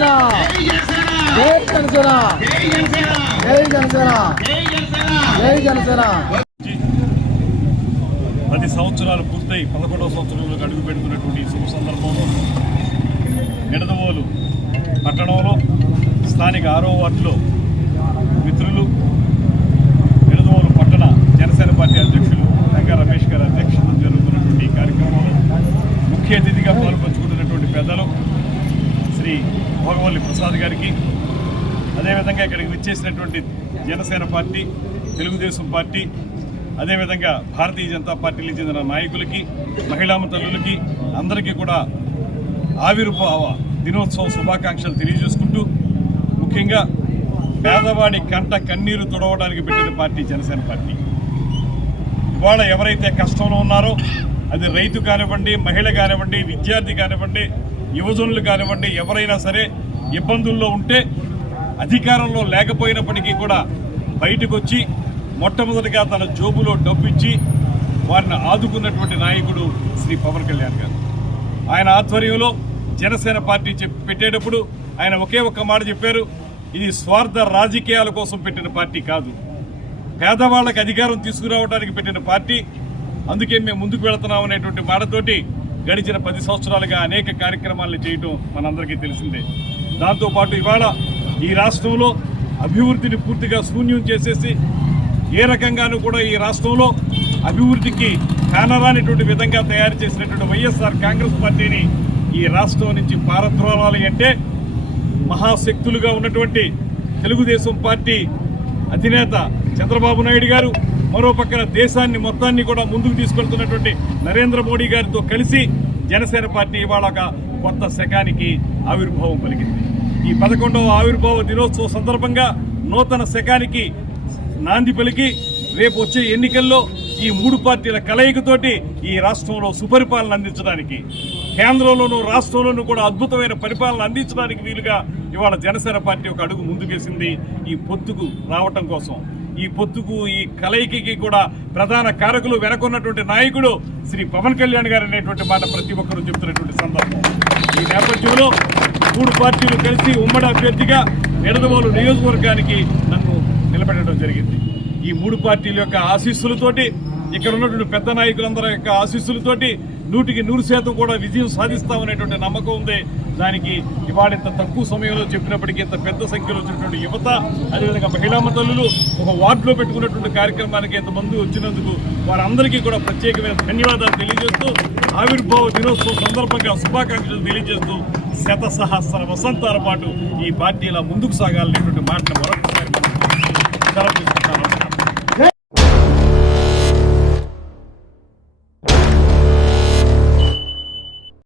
జనసేన జై జనసేన జై జనసేన జై జనసేన 10 సంవత్సరాలు పూర్తయి 11వ సంవత్సరంలోకి అడుగు పెడుతున్నటువంటి శుభ సందర్భంలో నిడదవోలు పట్టణంలో స్థానిక 6వ వార్డులో మిత్రులు నిడదవోలు పట్టణ జనసేన పార్టీ అధ్యక్షులు రంగా రమేష్ గారి అధ్యక్షతన జరుగుతున్నటువంటి ఈ కార్యక్రమంలో ముఖ్య అతిథిగా పాల్పంచుకుంటున్నటువంటి పెద్దలు శ్రీ భోగవల్లి ప్రసాద్ గారికి, అదేవిధంగా ఇక్కడికి విచ్చేసినటువంటి జనసేన పార్టీ, తెలుగుదేశం పార్టీ, అదేవిధంగా భారతీయ జనతా పార్టీకి చెందిన నాయకులకి, మహిళా తల్లులకి అందరికీ కూడా ఆవిర్భావ దినోత్సవ శుభాకాంక్షలు తెలియజేసుకుంటూ, ముఖ్యంగా పేదవాడి కంట కన్నీరు తుడవడానికి పెట్టిన పార్టీ జనసేన పార్టీ. ఇవాళ ఎవరైతే కష్టంలో ఉన్నారో అది రైతు కానివ్వండి, మహిళ కానివ్వండి, విద్యార్థి కానివ్వండి, యువజనులు కానివ్వండి, ఎవరైనా సరే ఇబ్బందుల్లో ఉంటే అధికారంలో లేకపోయినప్పటికీ కూడా బయటకు వచ్చి మొట్టమొదటిగా తన జోబులో డబ్బిచ్చి వారిని ఆదుకున్నటువంటి నాయకుడు శ్రీ పవన్ కళ్యాణ్ గారు. ఆయన ఆధ్వర్యంలో జనసేన పార్టీ పెట్టేటప్పుడు ఆయన ఒకే ఒక్క మాట చెప్పారు, ఇది స్వార్థ రాజకీయాల కోసం పెట్టిన పార్టీ కాదు, పేదవాళ్ళకి అధికారం తీసుకురావడానికి పెట్టిన పార్టీ, అందుకే మేము ముందుకు వెళుతున్నాం అనేటువంటి మాటతోటి గడిచిన 10 సంవత్సరాలుగా అనేక కార్యక్రమాలను చేయటం మనందరికీ తెలిసిందే. దాంతోపాటు ఇవాళ ఈ రాష్ట్రంలో అభివృద్ధిని పూర్తిగా శూన్యం చేసేసి ఏ రకంగానూ కూడా ఈ రాష్ట్రంలో అభివృద్ధికి కానరానిటువంటి విధంగా తయారు చేసినటువంటి వైఎస్ఆర్ కాంగ్రెస్ పార్టీని ఈ రాష్ట్రం నుంచి పారద్రోలాలి అంటే మహాశక్తులుగా ఉన్నటువంటి తెలుగుదేశం పార్టీ అధినేత చంద్రబాబు నాయుడు గారు, మరో పక్కన దేశాన్ని మొత్తాన్ని కూడా ముందుకు తీసుకెళ్తున్నటువంటి నరేంద్ర మోడీ గారితో కలిసి జనసేన పార్టీ ఇవాళ ఒక కొత్త శకానికి ఆవిర్భావం పలికింది. ఈ 11వ ఆవిర్భావ దినోత్సవ సందర్భంగా నూతన శకానికి నాంది పలికి రేపు వచ్చే ఎన్నికల్లో ఈ 3 పార్టీల కలయికతోటి ఈ రాష్ట్రంలో సుపరిపాలన అందించడానికి, కేంద్రంలోనూ రాష్ట్రంలోనూ కూడా అద్భుతమైన పరిపాలన అందించడానికి వీలుగా ఇవాళ జనసేన పార్టీ ఒక అడుగు ముందుకేసింది. ఈ పొత్తుకు రావటం కోసం, ఈ పొత్తుకు, ఈ కలయికకి కూడా ప్రధాన కారకులు వెనకున్నటువంటి నాయకుడు శ్రీ పవన్ కళ్యాణ్ గారు అనేటువంటి మాట ప్రతి ఒక్కరూ చెప్తున్నటువంటి సందర్భం. ఈ నేపథ్యంలో 3 పార్టీలు కలిసి ఉమ్మడి అభ్యర్థిగా నిడదవోలు నియోజకవర్గానికి నన్ను నిలబెట్టడం జరిగింది. ఈ 3 పార్టీల యొక్క ఆశీస్సులతోటి, ఇక్కడ ఉన్నటువంటి పెద్ద నాయకులందరి యొక్క ఆశీస్సులతోటి 100% కూడా విజయం సాధిస్తామనేటువంటి నమ్మకం ఉంది. దానికి ఇవాళ ఇంత తక్కువ సమయంలో చెప్పినప్పటికీ ఇంత పెద్ద సంఖ్యలో వచ్చినటువంటి యువత, అదేవిధంగా మహిళా తల్లులు ఒక వార్డులో పెట్టుకున్నటువంటి కార్యక్రమానికి ఇంతమంది వచ్చినందుకు వారందరికీ కూడా ప్రత్యేకమైన ధన్యవాదాలు తెలియజేస్తూ, ఆవిర్భావ దినోత్సవం సందర్భంగా శుభాకాంక్షలు తెలియజేస్తూ, శతసహస్ర వసంతాల పాటు ఈ పార్టీ ఇలా ముందుకు సాగాలనేటువంటి మాటను మరొకసారి సెలవు తీసుకుంటాను.